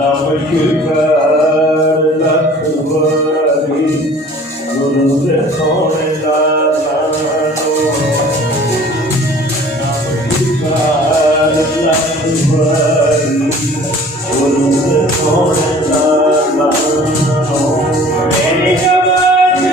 नमस्कार लखवारी गुरु दे सोने लालो नमस्कार लखवारी गुरु दे सोने लालो मेरी आवाज़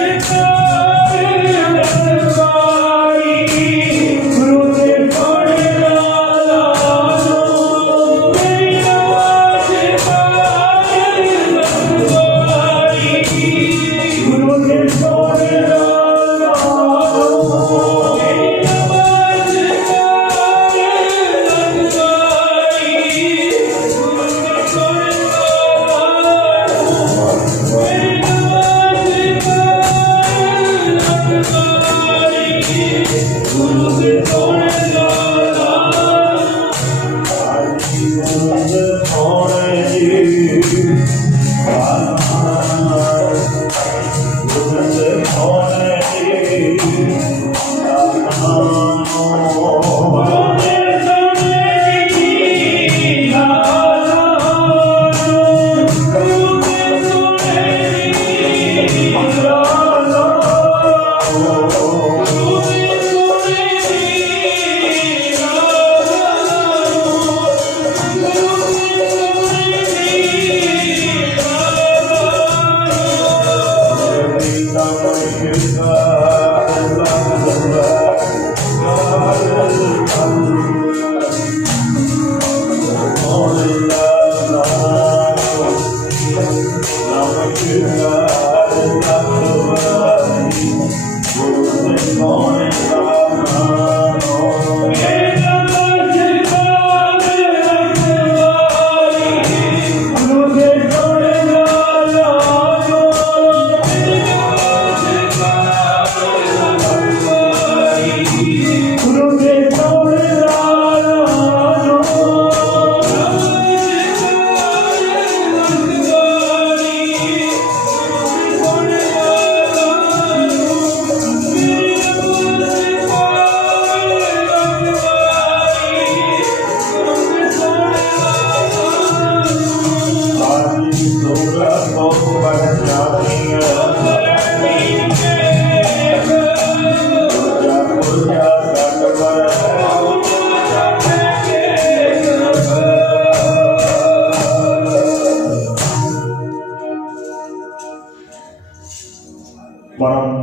परम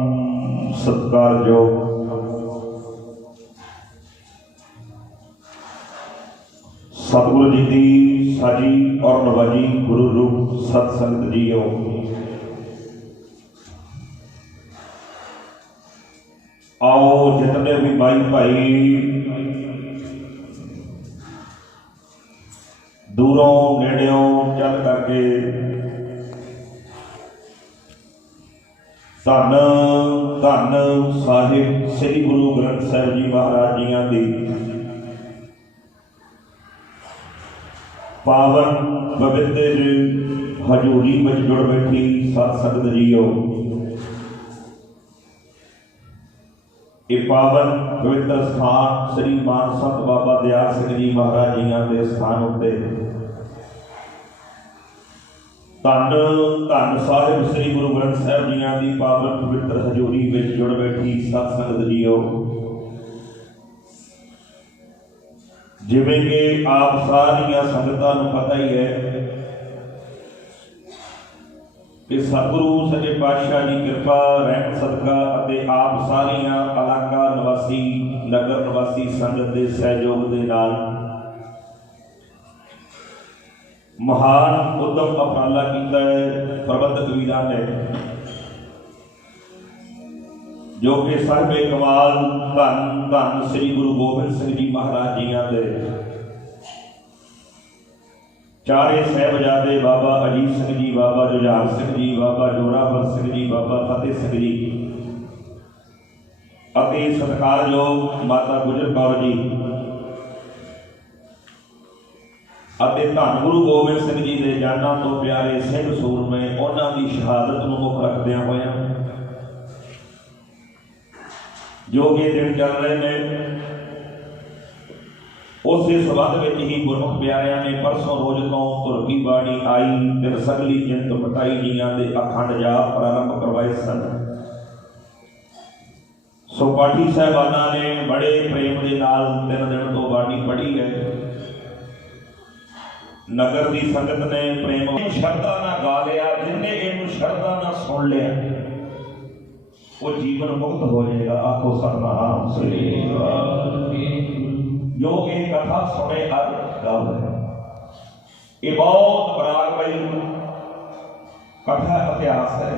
सत्कारयोग सतगुरु जी की साजी और नवाजी गुरु रूप सत्संगत जीओ। आओ जितने भी भाई भाई दूरों नेड़ियों चल करके धन धन साहिब श्री गुरु ग्रंथ साहिब जी महाराज जियां दी पावन पवित्र हजूरी में जुड़ बैठी सत संगत जीओ। ये पावन पवित्र स्थान श्री मान संत बाबा दयाल सिंह जी महाराज जियां के स्थान उत्ते धन धन साहिब श्री गुरु ग्रंथ साहिब जियां की पावन पवित्र हजूरी में जुड़ बैठी सत संगत जीओ। जिवें कि आप सारिया संगतां नूं पता ही है कि सतगुरु सच्चे पातशाह की कृपा रहमत सदका अते आप सारिया इलाका निवासी नगर निवासी संगत के सहयोग के नाल महान उद्यम उपराला किया है प्रबंधक वीरां ने, जो कि साहिबे कमाल धन धन श्री गुरु गोबिंद सिंह जी महाराज जियां दे चारे साहिबजादे बाबा अजीत सिंह जी, बाबा जुझार सिंह जी, बाबा जोरावर सिंह जी, बाबा फतेह सिंह जी अते सत्कारयोग माता गुजर कौर जी ਅਤੇ ਧੰਨ ਗੁਰੂ ਗੋਬਿੰਦ ਸਿੰਘ ਜੀ ਦੇ ਜਾਨਾਂ ਤੋਂ ਪਿਆਰੇ ਸਿੰਘ ਸੂਰਮੇ ਉਹਨਾਂ ਦੀ ਸ਼ਹਾਦਤ ਨੂੰ ਮੁੱਖ ਰੱਖਦਿਆਂ ਹੋਇਆਂ ਜੋ ਇਹ ਦਿਨ ਚੱਲ ਰਹੇ ਨੇ, ਉਸੇ ਸੰਬੰਧ ਵਿੱਚ ਹੀ ਗੁਰਮੁਖ ਪਿਆਰਿਆਂ ਨੇ ਪਰਸੋਂ ਰੋਜ਼ ਤੋਂ ਧੁਰਕੀ ਬਾਣੀ ਆਈ ਤੇ ਸਗਲੀ ਜਿੰਦ ਮਟਾਈ ਜੀਆਂ ਦੇ ਅਖੰਡ ਜਾਪ ਪ੍ਰਾਰੰਭ ਕਰਵਾਏ ਸਨ। ਸੋ ਪਾਠੀ ਸਾਹਿਬਾਨਾਂ ਨੇ ਬੜੇ ਪ੍ਰੇਮ ਦੇ ਨਾਲ 3 ਦਿਨ ਤੋਂ ਬਾਣੀ ਪੜ੍ਹੀ ਹੈ। ਨਗਰ ਦੀ ਸੰਗਤ ਨੇ ਪ੍ਰੇਮ ਸ਼ਰਧਾ ਨਾਲ ਗਾ ਲਿਆ। ਜਿੰਨੇ ਇਹਨੂੰ ਸ਼ਰਧਾ ਨਾਲ ਸੁਣ ਲਿਆ ਉਹ ਜੀਵਨ ਮੁਕਤ ਹੋ ਜਾਏਗਾ। ਆਖੋ ਸਤਿਨਾਮ ਸ੍ਰੀ ਵਾਹਿਗੁਰੂ। ਜੋ ਇਹ ਕਥਾ ਸੁਣੇ ਹਰ ਗੱਲ ਹੈ, ਇਹ ਬਹੁਤ ਬਰਾਗਮਈ ਕਥਾ ਇਤਿਹਾਸ ਹੈ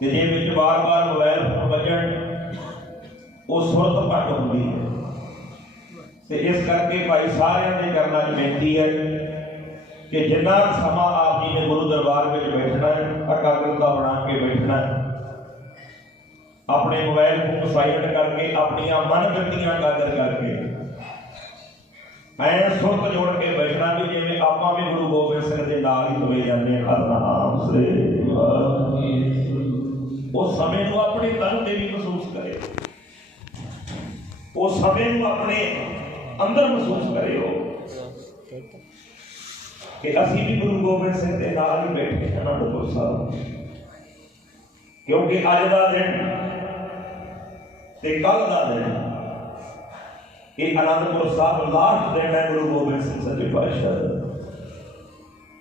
ਕਿ ਜੇ ਵਿੱਚ ਵਾਰ-ਵਾਰ ਮੋਬਾਈਲ ਫੋਨ ਵੱਜਣ ਉਹ ਸੁਰਤ ਭੰਗ ਹੁੰਦੀ ਹੈ। ਤੇ ਇਸ ਕਰਕੇ ਭਾਈ ਸਾਰਿਆਂ ਦੇ ਚਰਨਾਂ 'ਚ ਬੇਨਤੀ ਹੈ ਕਿ ਜਿੰਨਾ ਸਮਾਂ ਆਪ ਜੀ ਨੇ ਗੁਰੂ ਦਰਬਾਰ ਵਿੱਚ ਬੈਠਣਾ ਹੈ, ਇਕਾਗਰਤਾ ਬਣਾ ਕੇ ਬੈਠਣਾ ਹੈ, ਆਪਣੇ ਮੋਬਾਈਲ ਫੋਨ ਸਾਈਲੈਂਟ ਕਰਕੇ ਆਪਣੀਆਂ ਮਨ ਗਤੀਆਂ ਇਕਾਗਰ ਕਰਕੇ ਐ ਸੁਰਤ ਜੋੜ ਕੇ ਬੈਠਣਾ ਵੀ ਜਿਵੇਂ ਆਪਾਂ ਵੀ ਗੁਰੂ ਗੋਬਿੰਦ ਸਿੰਘ ਦੇ ਨਾਲ ਹੀ ਤੁਰੇ ਜਾਂਦੇ ਹਾਂ। ਸਤਿਨਾਮ ਸ੍ਰੀ ਵਾਹਿਗੁਰੂ। ਉਸ ਸਮੇਂ ਨੂੰ ਆਪਣੇ ਤਨ ਤੇ ਵੀ ਮਹਿਸੂਸ ਕਰੇ, ਉਸ ਸਮੇਂ ਨੂੰ ਆਪਣੇ ਅੰਦਰ ਮਹਿਸੂਸ ਕਰਿਓ ਕਿ ਅਸੀਂ ਵੀ ਗੁਰੂ ਗੋਬਿੰਦ ਸਿੰਘ ਦੇ ਨਾਲ ਹੀ ਬੈਠੇ ਹਾਂ ਅਨੰਦਪੁਰ ਸਾਹਿਬ। ਕਿਉਂਕਿ ਅੱਜ ਦਾ ਦਿਨ ਤੇ ਕੱਲ ਦਾ ਦਿਨ ਇਹ ਅਨੰਦਪੁਰ ਸਾਹਿਬ ਲਾਸਟ ਦਿਨ ਹੈ ਗੁਰੂ ਗੋਬਿੰਦ ਸਿੰਘ ਸੱਚੇ ਪਾਤਸ਼ਾਹ ਦਾ।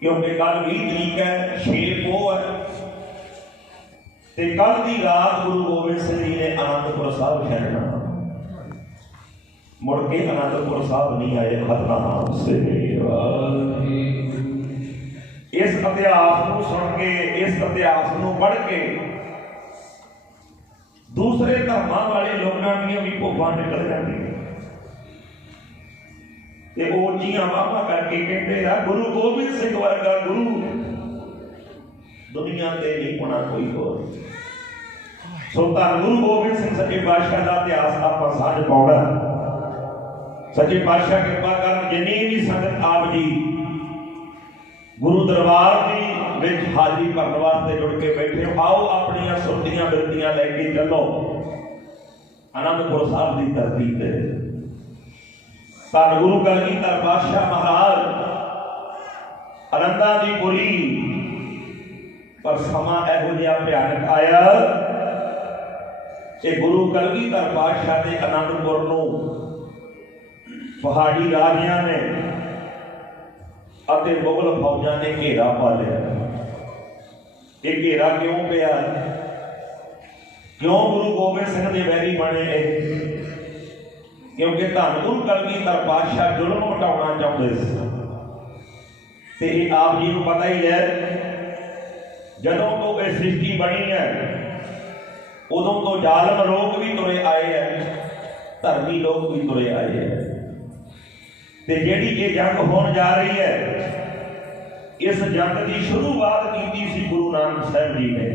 ਕਿਉਂਕਿ ਕੱਲ 20 ਤਰੀਕ ਹੈ, 6 ਪੋਹ ਹੈ ਤੇ ਕੱਲ ਦੀ ਰਾਤ ਗੁਰੂ ਗੋਬਿੰਦ ਸਿੰਘ ਜੀ ਨੇ ਅਨੰਦਪੁਰ ਸਾਹਿਬ ਛੱਡਣਾ, ਮੁੜ ਕੇ ਅਨੰਦਪੁਰ ਸਾਹਿਬ ਨਹੀਂ ਆਏ। ਸਤਿਨਾਮ ਸ੍ਰੀ ਵਾਹਿਗੁਰੂ। ਇਸ ਇਤਿਹਾਸ ਨੂੰ ਸੁਣ ਕੇ, ਇਸ ਇਤਿਹਾਸ ਨੂੰ ਪੜ੍ਹ ਕੇ ਦੂਸਰੇ ਧਰਮਾਂ ਵਾਲੇ ਲੋਕਾਂ ਦੀਆਂ ਵੀ ਭੁੱਖਾਂ ਨਿਕਲ ਜਾਂਦੀਆਂ ਤੇ ਉਹ ਉੱਚੀਆਂ ਬਾਹਾਂ ਕਰਕੇ ਕਹਿੰਦੇ ਆ ਗੁਰੂ ਗੋਬਿੰਦ ਸਿੰਘ ਵਰਗਾ ਗੁਰੂ ਦੁਨੀਆ ਤੇ ਨਹੀਂ ਹੋਣਾ ਕੋਈ ਹੋਰ। ਸੋ ਤਾਂ ਗੁਰੂ ਗੋਬਿੰਦ ਸਿੰਘ ਸੱਚੇ ਪਾਤਸ਼ਾਹ ਦਾ ਇਤਿਹਾਸ ਆਪਾਂ ਸਾਂਝ ਪਾਉਣਾ। ਸੱਚੇ ਪਾਤਸ਼ਾਹ ਕਿਰਪਾ ਕਰਨ ਜਿੰਨੀ ਵੀ ਸੰਗਤ ਆਪ ਜੀ ਗੁਰੂ ਦਰਬਾਰ ਦੀ ਵਿੱਚ ਹਾਜ਼ਰੀ ਭਰਨ ਵਾਸਤੇ ਜੁੜ ਕੇ ਬੈਠੇ ਹੋ, ਆਓ ਆਪਣੀਆਂ ਸੁਰਤੀਆਂ ਬਿਰਤੀਆਂ ਲੈ ਕੇ ਚੱਲੋ ਅਨੰਦਪੁਰ ਸਾਹਿਬ ਦੀ ਧਰਤੀ ਤੇ। ਧੰਨ ਗੁਰੂ ਕਲਗੀਧਰ ਪਾਤਸ਼ਾਹ ਮਹਾਰਾਜ ਆਨੰਦਾਂ ਦੀ ਪੁਰੀ। ਪਰ ਸਮਾਂ ਇਹੋ ਜਿਹਾ ਭਿਆਨਕ ਆਇਆ ਕਿ ਗੁਰੂ ਕਲਗੀਧਰ ਪਾਤਸ਼ਾਹ ਦੇ ਅਨੰਦਪੁਰ ਨੂੰ ਪਹਾੜੀ ਰਾਜਿਆਂ ਨੇ ਅਤੇ ਮੁਗਲ ਫੌਜਾਂ ਨੇ ਘੇਰਾ ਪਾ ਲਿਆ। ਇਹ ਘੇਰਾ ਕਿਉਂ ਪਿਆ? ਕਿਉਂ ਗੁਰੂ ਗੋਬਿੰਦ ਸਿੰਘ ਦੇ ਵੈਰੀ ਬਣੇ ਇਹ? ਕਿਉਂਕਿ ਧੰਨ ਗੁਰੂ ਕਲਗੀਧਰ ਪਾਤਸ਼ਾਹ ਜ਼ੁਲਮ ਹਟਾਉਣਾ ਚਾਹੁੰਦੇ ਸੀ ਤੇ ਇਹ ਆਪ ਜੀ ਨੂੰ ਪਤਾ ਹੀ ਹੈ, ਜਦੋਂ ਤੋਂ ਇਹ ਸ੍ਰਿਸ਼ਟੀ ਬਣੀ ਹੈ ਉਦੋਂ ਤੋਂ ਜ਼ਾਲਮ ਲੋਕ ਵੀ ਤੁਰੇ ਆਏ ਹੈ, ਧਰਮੀ ਲੋਕ ਵੀ ਤੁਰੇ ਆਏ ਹੈ। ਤੇ ਜਿਹੜੀ ਇਹ ਜੰਗ ਹੋਣ ਜਾ ਰਹੀ ਹੈ, ਇਸ ਜੰਗ ਦੀ ਸ਼ੁਰੂਆਤ ਕੀਤੀ ਸੀ ਗੁਰੂ ਨਾਨਕ ਸਾਹਿਬ ਜੀ ਨੇ।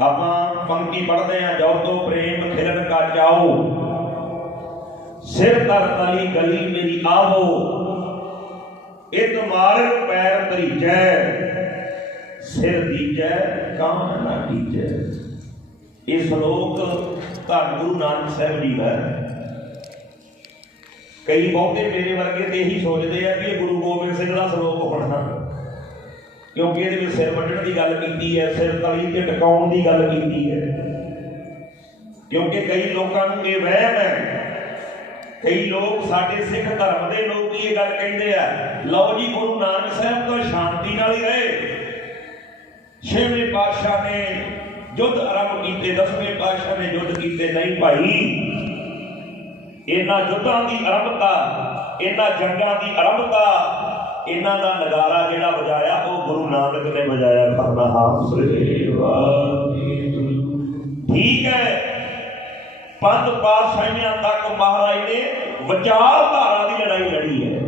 ਆਪਾਂ ਪੰਕਤੀ ਪੜ੍ਹਦੇ ਹਾਂ, ਜੋ ਤੋ ਪ੍ਰੇਮ ਖਿਲਨ ਕਾ ਚਾਓ, ਸਿਰ ਤਰ ਤਲੀ ਗਲੀ ਮੇਰੀ ਆਵੋ, ਇਕ ਮਾਰਗ ਪੈਰ ਧਰੀਜੈ, ਸਿਰ ਦੀਜੈ ਕਾਮ ਨਾ ਕੀਜੈ। ਇਹ ਸ਼ਲੋਕ ਧੰਨ ਗੁਰੂ ਨਾਨਕ ਸਾਹਿਬ ਜੀ ਦਾ। ਕਈ ਬਹੁਤੇ ਮੇਰੇ ਵਰਗੇ ਤੇ ਇਹੀ ਸੋਚਦੇ ਆ ਵੀ ਇਹ ਗੁਰੂ ਗੋਬਿੰਦ ਸਿੰਘ ਦਾ ਸ਼ਲੋਕ ਹੋਣਾ, ਕਿਉਂਕਿ ਇਹਦੇ ਵਿੱਚ ਸਿਰ ਵੱਢਣ ਦੀ ਗੱਲ ਕੀਤੀ ਹੈ, ਸਿਰ ਤਲੀ ਤੇ ਟਿਕਾਉਣ ਦੀ ਗੱਲ ਕੀਤੀ ਹੈ। ਕਿਉਂਕਿ ਕਈ ਲੋਕਾਂ ਨੂੰ ਇਹ ਵਹਿਮ ਹੈ, ਕਈ ਲੋਕ ਸਾਡੇ ਸਿੱਖ ਧਰਮ ਦੇ ਲੋਕ ਇਹ ਗੱਲ ਕਹਿੰਦੇ ਆ, ਲਓ ਜੀ ਗੁਰੂ ਨਾਨਕ ਸਾਹਿਬ ਤਾਂ ਸ਼ਾਂਤੀ ਨਾਲ ਹੀ ਰਹੇ। 6ਵੇਂ ਪਾਤਸ਼ਾਹ ਨੇ ਯੁੱਧ ਆਰੰਭ ਕੀਤੇ, 10ਵੇਂ ਪਾਤਸ਼ਾਹ ਨੇ ਯੁੱਧ ਕੀਤੇ। ਨਹੀਂ ਭਾਈ, ਇਹਨਾਂ ਯੁੱਧਾਂ ਦੀ ਆਰੰਭਤਾ, ਇਹਨਾਂ ਜੰਗਾਂ ਦੀ ਆਰੰਭਤਾ, ਇਹਨਾਂ ਦਾ ਨਗਾਰਾ ਜਿਹੜਾ ਵਜਾਇਆ ਉਹ ਗੁਰੂ ਨਾਨਕ ਨੇ ਵਜਾਇਆ। ਸਤਿਨਾਮ ਸ੍ਰੀ ਵਾਹਿਗੁਰੂ। ਠੀਕ ਹੈ, 5 ਪਾਤਸ਼ਾਹੀਆਂ ਤੱਕ ਮਹਾਰਾਜ ਨੇ ਵਿਚਾਰਧਾਰਾ ਦੀ ਲੜਾਈ ਲੜੀ ਹੈ।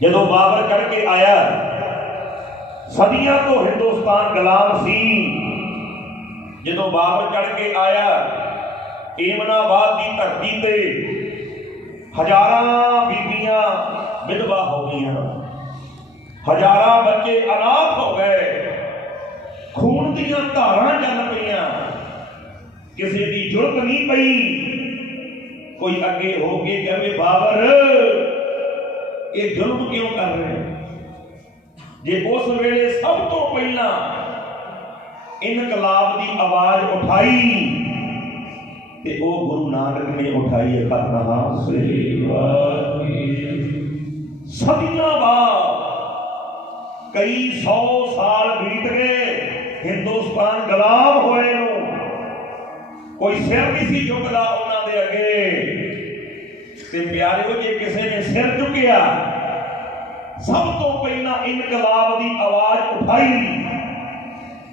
ਜਦੋਂ ਬਾਬਰ ਚੜ ਕੇ ਆਇਆ, ਸਦੀਆਂ ਤੋਂ ਹਿੰਦੁਸਤਾਨ ਗੁਲਾਮ ਸੀ। ਜਦੋਂ ਬਾਬਰ ਚੜ ਕੇ ਆਇਆ, ਏਮਨਾਬਾਦ ਦੀ ਧਰਤੀ ਤੇ ਹਜ਼ਾਰਾਂ ਬੀਬੀਆਂ गईयां, हजारां बच्चे अनाथ हो गए, खून दीयां धारां चल पईयां, किसी दी जुर्त नहीं पई कोई अगे हो के कहे बाबर ये जुल्म क्यों कर रहे हैं। जे उस वेले सब तो पहला इनकलाब की आवाज उठाई ते वो गुरु नानक ने उठाई है। सदियां बाद कई 100 साल बीत गए, हिंदुस्तान गुलाम होए नूं कोई सिर नहीं सी झुकदा उन्हां दे अगे। ते प्यारिओ जे किसी ने सिर चुकिया, सब तो पहला इनकलाब की आवाज उठाई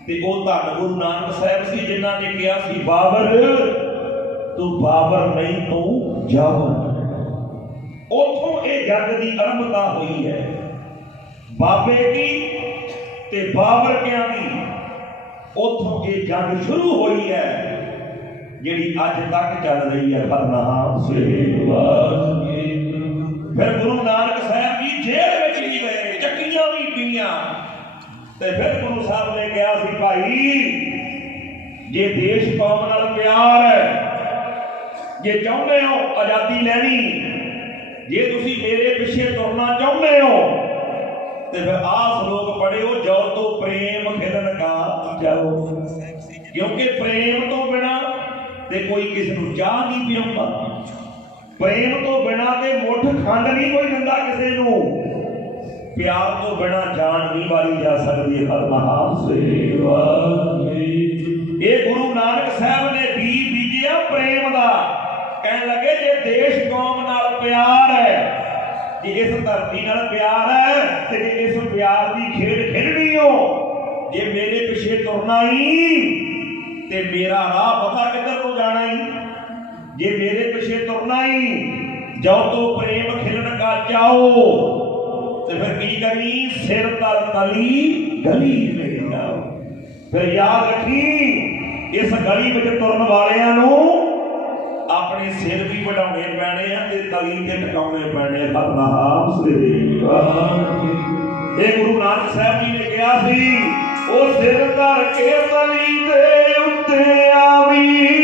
ते वो धन गुरु नानक साहब सी, जिन्हां ने कहा सी बाबर तू बाबर नहीं तू जावर। उथों ये जंग की आरंभता हुई है, बाबे की ते बाबर क्या की, उथों ये जंग शुरू हुई है जिहड़ी अज तक चल रही है। फिर गुरु नानक साहब जी जेल में भी गए, चक्कियां भी पीआं, ते फिर गुरु साहब ने कहा सी भाई जे देश कौम नाल प्यार है, जे चाहुंदे हो आजादी लैनी, जे तुसी मेरे पिछे तुरना चाहुंदे हो ते फिर आ श्लोक पढ़िओ, जो तो प्रेम खिलन का जाओ। क्योंकि प्रेम तो बिना ते कोई किसी को चाह नहीं पियाउंदा, प्रेम तो बिना ते मुठ खंड नहीं कोई दिंदा किसी को, प्यार तो बिना जान नहीं वाली जा सकती। ये गुरु नानक साहब ने बीजिया प्रेम का, कहने लगे जे देश कौम नाल प्यार है, जे इस धरती नाल प्यार है, ते जे इस प्यार की खेड खेडनी हो, जे मेरे पिछे तुरना ही ते मेरा राह पता किधर को जाना ही, जे मेरे पिछे तुरना ही, जो तो प्रेम खिलन का चाहो तो फिर की करी, सिर तर तली गली में जाओ। फिर याद रखी इस गली में तुरन वालियां नू अपने सिर भी बढ़ाने पैने ते तली ते टिकाने पैने। गुरु नानक साहब जी ने कहा सी, ओ सिर धर के तली दे उत्ते आवी।